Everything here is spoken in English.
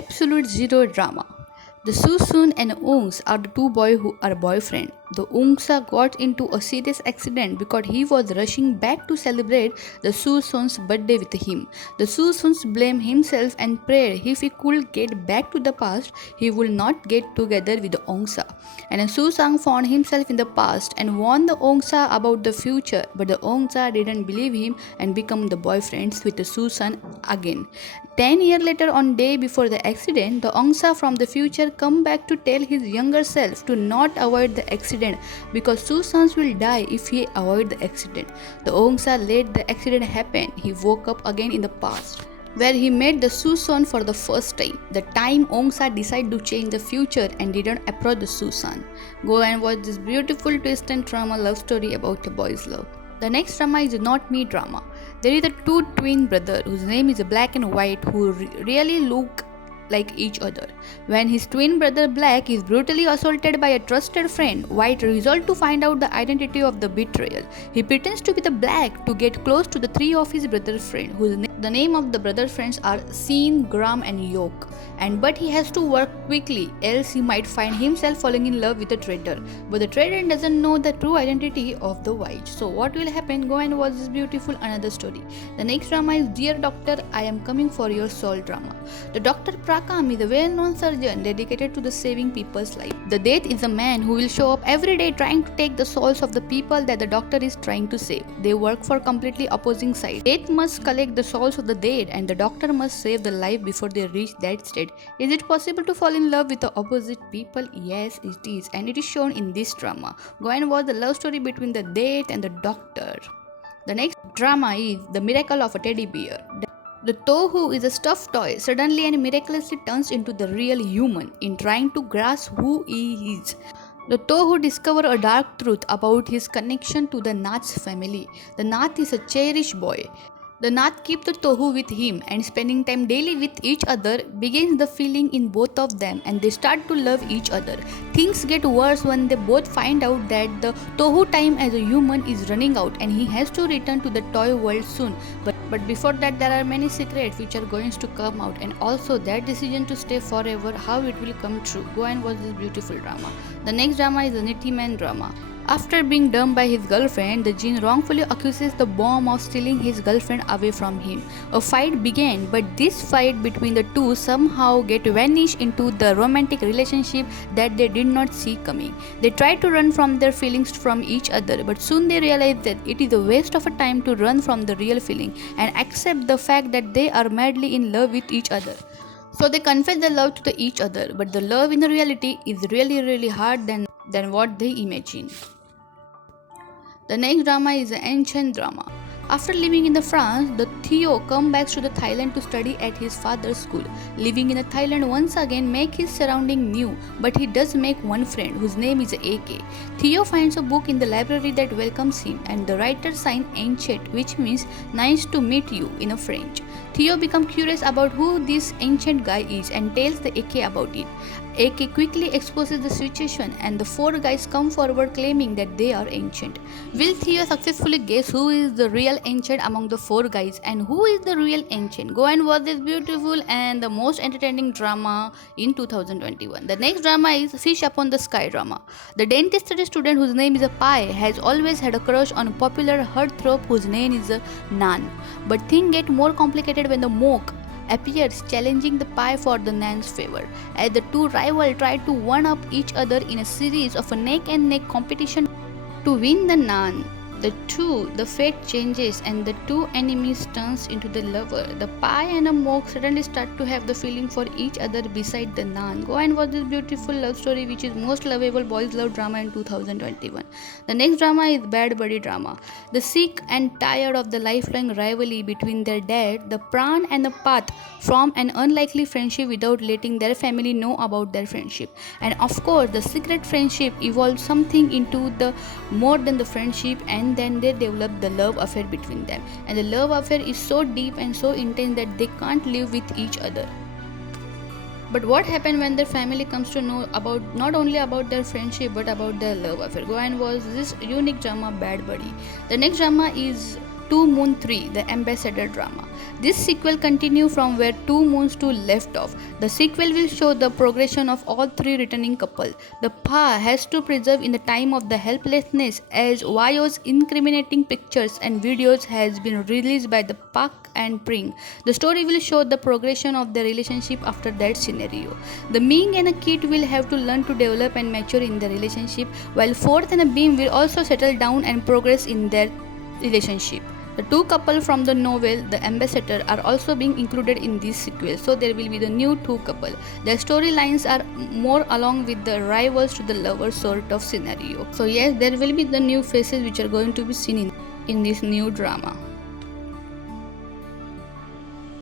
absolute zero drama. The Susun and Ungs are the two boys who are boyfriend. The Ungsa got into a serious accident because he was rushing back to celebrate the Susun's birthday with him. The Susuns blamed himself and prayed if he could get back to the past, he would not get together with the Ongsa. And Susang found himself in the past and warned the Ongsa about the future, but the Ongsa didn't believe him and became the boyfriends with the Susan again. 10 years later, on day before the accident, the Ongsa from the future come back to tell his younger self to not avoid the accident because Susans will die if he avoid the accident. The Ongsa let the accident happen. He woke up again in the past, where he met the Susan for the first time. The time Ongsa decided to change the future and didn't approach the Susan. Go and watch this beautiful twist and drama love story about a boy's love. The next drama is Not Me drama. There is a two twin brother whose name is Black and White who really look like each other. When his twin brother Black is brutally assaulted by a trusted friend, White resolves to find out the identity of the betrayal. He pretends to be the Black to get close to the three of his brother friends, the name of the brother friends are Seen, Gram and Yoke. But he has to work quickly, else he might find himself falling in love with a traitor. But the traitor doesn't know the true identity of the White. So what will happen? Go and watch this beautiful another story. The next drama is Dear Doctor, I Am Coming for Your Soul drama. The Dr. Prakam is a well-known surgeon dedicated to the saving people's life. The Death is a man who will show up every day trying to take the souls of the people that the doctor is trying to save. They work for completely opposing sides. Death must collect the souls of the dead and the doctor must save the life before they reach that state. Is it possible to fall in love with the opposite people? Yes, it is, and it is shown in this drama. Go and watch the love story between the Death and the doctor. The next drama is The Miracle of a Teddy Bear. The Tohu is a stuffed toy suddenly and miraculously turns into the real human in trying to grasp who he is. The Tohu discovers a dark truth about his connection to the Nath's family. The Nath is a cherished boy. The Nath keeps the Tohu with him and spending time daily with each other begins the feeling in both of them and they start to love each other. Things get worse when they both find out that the Tohu time as a human is running out and he has to return to the toy world soon. But before that there are many secrets which are going to come out and also their decision to stay forever, how it will come true. Go and watch this beautiful drama. The next drama is the Nitty Man drama. After being dumped by his girlfriend, the Jinn wrongfully accuses the bomb of stealing his girlfriend away from him. A fight began, but this fight between the two somehow get vanished into the romantic relationship that they did not see coming. They try to run from their feelings from each other, but soon they realize that it is a waste of a time to run from the real feeling and accept the fact that they are madly in love with each other. So they confess their love to each other, but the love in the reality is really hard than what they imagine. The next drama is the ancient drama. After living in France, the Theo comes back to the Thailand to study at his father's school. Living in the Thailand once again make his surrounding new, but he does make one friend whose name is AK. Theo finds a book in the library that welcomes him and the writer signs ancient, which means nice to meet you in a French. Theo becomes curious about who this ancient guy is and tells the AK about it. AK quickly exposes the situation and the four guys come forward claiming that they are ancient. Will Theo successfully guess who is the real ancient among the four guys and who is the real ancient? Go and watch this beautiful and the most entertaining drama in 2021. The next drama is Fish Upon the Sky drama. The dentist study student whose name is a Pai has always had a crush on a popular heartthrob whose name is a Nan. But things get more complicated when the Moke appears challenging the Pai for the Nan's favor, as the two rivals try to one-up each other in a series of a neck-and-neck competition to win the Nan. The fate changes and the two enemies turns into the lover. The Pai and a Moke suddenly start to have the feeling for each other beside the Nan. Go and watch this beautiful love story which is most lovable boys love drama in 2021. The next drama is Bad Buddy drama. The sick and tired of the lifelong rivalry between their dad, the Pran and the Path form an unlikely friendship without letting their family know about their friendship. And of course the secret friendship evolves something into the more than the friendship and then they develop the love affair between them. And the love affair is so deep and so intense that they can't live with each other. But what happens when their family comes to know about not only about their friendship but about their love affair? Go and watch this unique drama Bad Buddy. The next drama is Two Moon 3, The Ambassador drama. This sequel continues from where Two Moons 2 left off. The sequel will show the progression of all three returning couples. The Pa has to preserve in the time of the helplessness as Wayo's incriminating pictures and videos has been released by the Pak and Pring. The story will show the progression of their relationship after that scenario. The Ming and a Kit will have to learn to develop and mature in their relationship, while Fourth and a Beam will also settle down and progress in their relationship. The two couple from the novel The Ambassador are also being included in this sequel, so there will be the new two couple. Their storylines are more along with the rivals to the lovers sort of scenario. So yes, there will be the new faces which are going to be seen in this new drama.